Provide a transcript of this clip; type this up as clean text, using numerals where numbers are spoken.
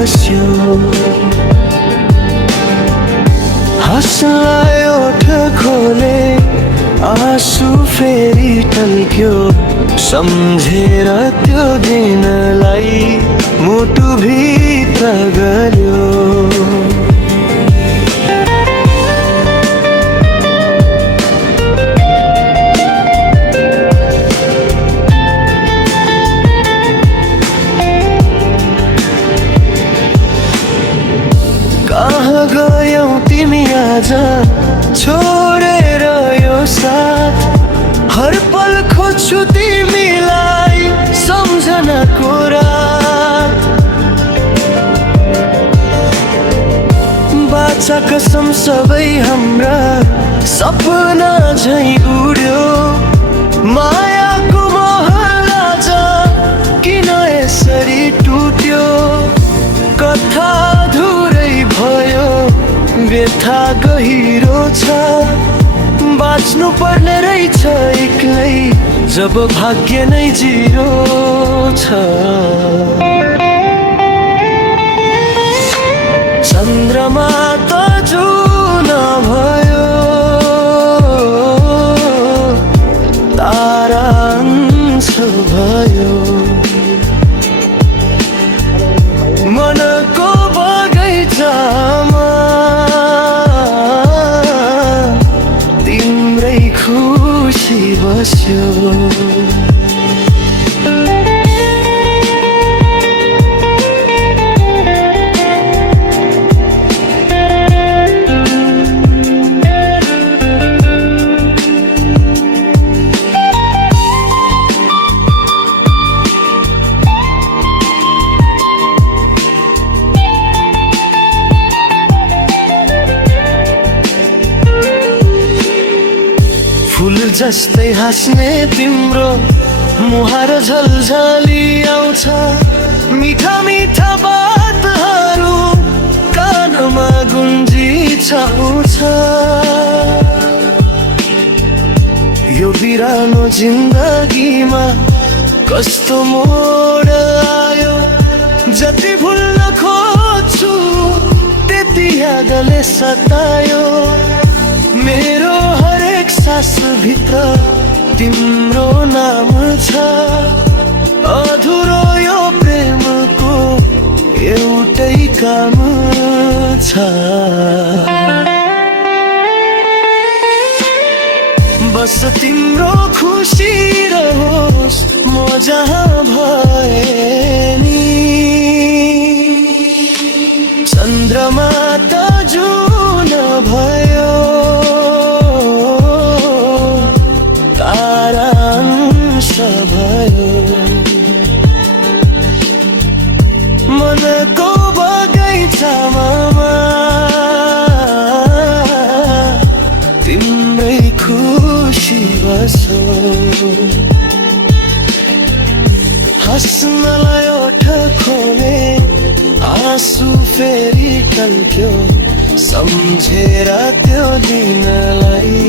बस्यो। हाँसलाई ओठ खोले आँसु फेरि टल्क्यो, सम्झेर त्यो दिनलाई मुटुभित्र गल्यो। कहाँ गयौ तिमी आज छोडेर यो साथ, हर पल खोज्छु तिमीलाई सम्झनाको रात। बाचा कसम सबै हाम्रा सपना झै उड्यो, मायाको महल आज किन यसरी टुट्यो। कथा अधुरै भयो, व्यथा गहिरो छ, बाँच्नु पर्ने रहेछ एक्लै जब भाग्य नै जिरो छ। चन्द्रमा त जुन भयो, तारा अंश भयो, मनको बगैँचामा तिम्रै खुसी बस्यो। फूल जस्तै हाँस्ने तिम्रो मुहार झलझली आउँछ, मिठा मिठा बातहरू कानमा गुन्जिछाउँछ। यो बिरानो जिन्दगीमा कस्तो मोड आयो, जति भुल्न खोज्छु त्यति यादले सतायो। मेरो हरेक सास भित्र तिम्रो नाम छ, अधुरो यो प्रेमको एउटै काम छ। बस तिम्रो खुसी रहोस् म जहाँ भए नि। चन्द्रमा त जुन भयो, तारा अंश भयो, मनको बगैँचामा तिम्रै खुसी बसो। हाँस्नलाई ओठ खोले आँसु फेरि टल्क्यो, सम्झेर त्यो दिनलाई